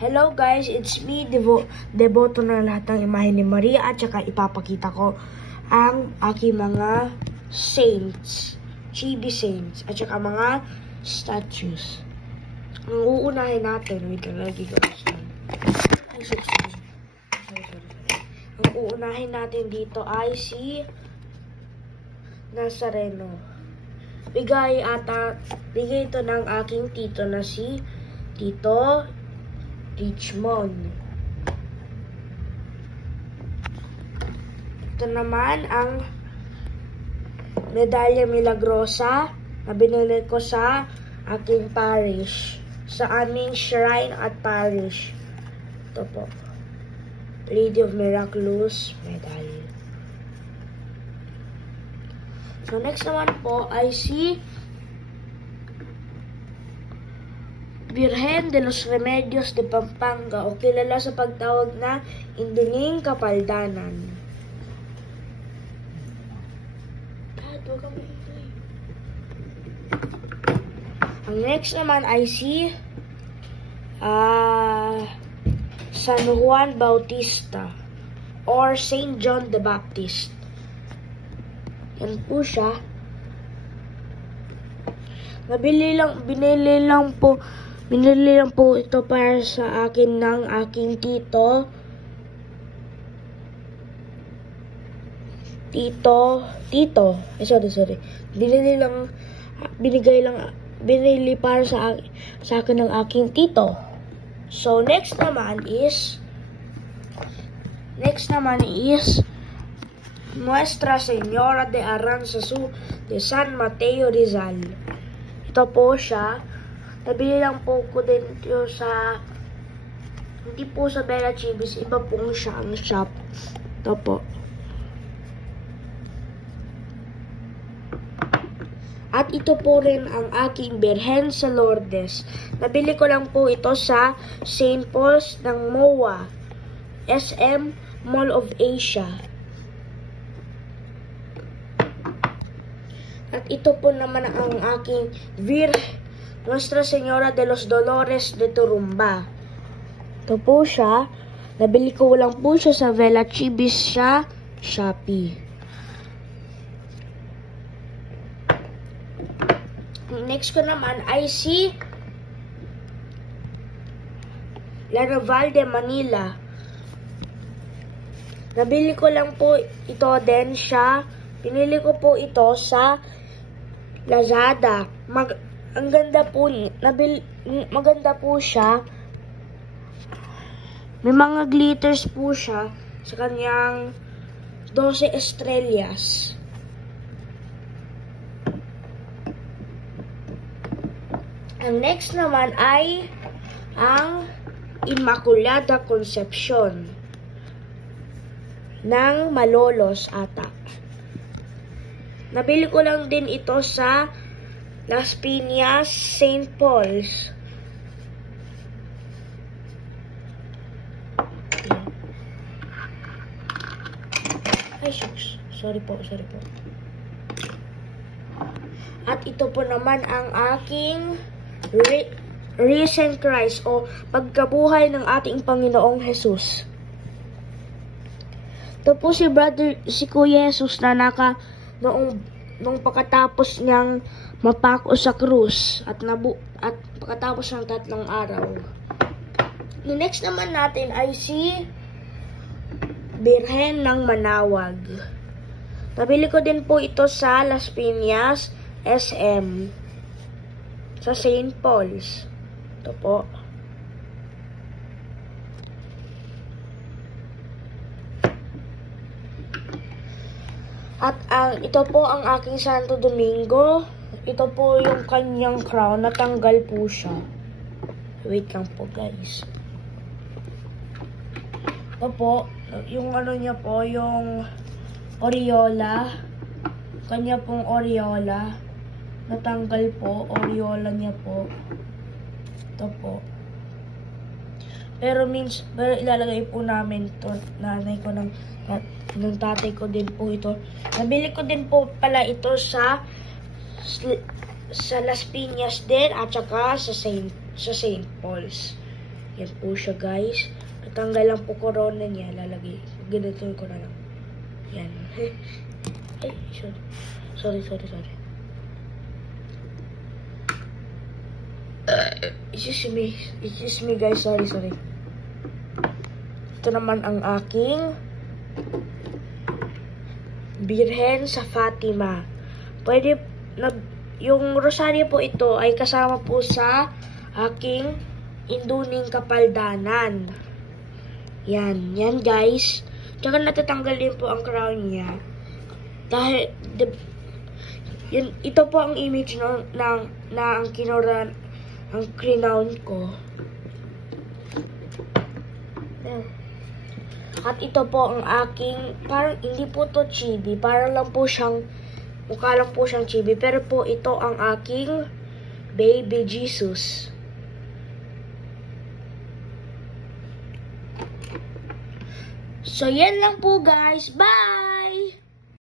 Hello guys, it's me, Deboto na lahat ng imahe ni Maria at saka ipapakita ko ang aking mga saints, chibi saints, at saka mga statues. Ang uunahin natin, wait lang, lagi ko sorry. Ang uunahin natin dito ay si Nazareno. Bigay ito ng aking tito na si Tito Richmond. Ito naman ang medalya milagrosa na binili ko sa aking parish, sa aming shrine at parish. Ito po, Lady of Miraculous medal. So next naman po ay si Virgen de los Remedios de Pampanga, o kilala sa pagtawag na Indining Kapaldanan. Ang next naman ay si San Juan Bautista or Saint John the Baptist. Yan po siya. Binili lang po ito para sa akin ng aking tito. Sorry. Binili para sa akin ng aking tito. So next naman is Nuestra Señora de Aranzazu de San Mateo Rizal. Ito po siya. Nabili lang po ko din ito sa, hindi po sa Bella Chibis, iba pong siya ang shop. Ito po. At ito po rin ang aking Birhen sa Lourdes. Nabili ko lang po ito sa St. Paul's ng MOA, SM Mall of Asia. At ito po naman ang aking Nuestra Señora de los Dolores de Turumba. Ito po siya. Nabili ko lang po siya sa Bella Chibis sa Shopee. Next ko naman ay si La Naval de Manila. Nabili ko lang po ito din siya. Pinili ko po ito sa Lazada. Ang ganda po, maganda po siya. May mga glitters po siya sa kanyang 12 estrellas. Ang next naman ay ang Immaculada Concepcion ng Malolos ata. Nabili ko lang din ito sa Las Piñas, St. Paul's. Ay, shucks. Sorry po. At ito po naman ang aking Risen Christ o pagkabuhay ng ating Panginoong Jesus. Ito po si Kuya Jesus na nung pagkatapos niyang mapako sa krus at pagkatapos ng 3 araw. Next naman natin ay si Birhen ng Manawag. Nabili ko din po ito sa Las Piñas SM sa St. Paul's. Ito po. At ito po ang aking Santo Domingo. Ito po yung kanyang crown. Natanggal po siya. Wait lang po guys. Ito po. Yung ano niya po. Yung aureola. Kanya pong aureola. Natanggal po. Aureola niya po. Ito po. Pero ilalagay po namin to. Nanay ko ng tatay ko din po ito. Nabili ko din po pala ito sa Las Piñas din at saka sa St. Paul's. Yan po siya guys. Natanggal lang po corona niya. Lalagay. Ginatin ko na lang. Yan. Ay, sorry. Excuse me guys. Sorry. Ito naman ang aking Birhen sa Fatima. Pwede, yung rosaryo po ito ay kasama po sa aking induning kapaldanan. Yan guys. Tsaka natatanggal din po ang crown niya. Dahil, ito po ang image na ang kinoran, ang crown ko. At ito po ang aking, parang hindi po to chibi, parang lang po siyang, mukha lang po siyang chibi. Pero po ito ang aking baby Jesus. So yan lang po guys. Bye!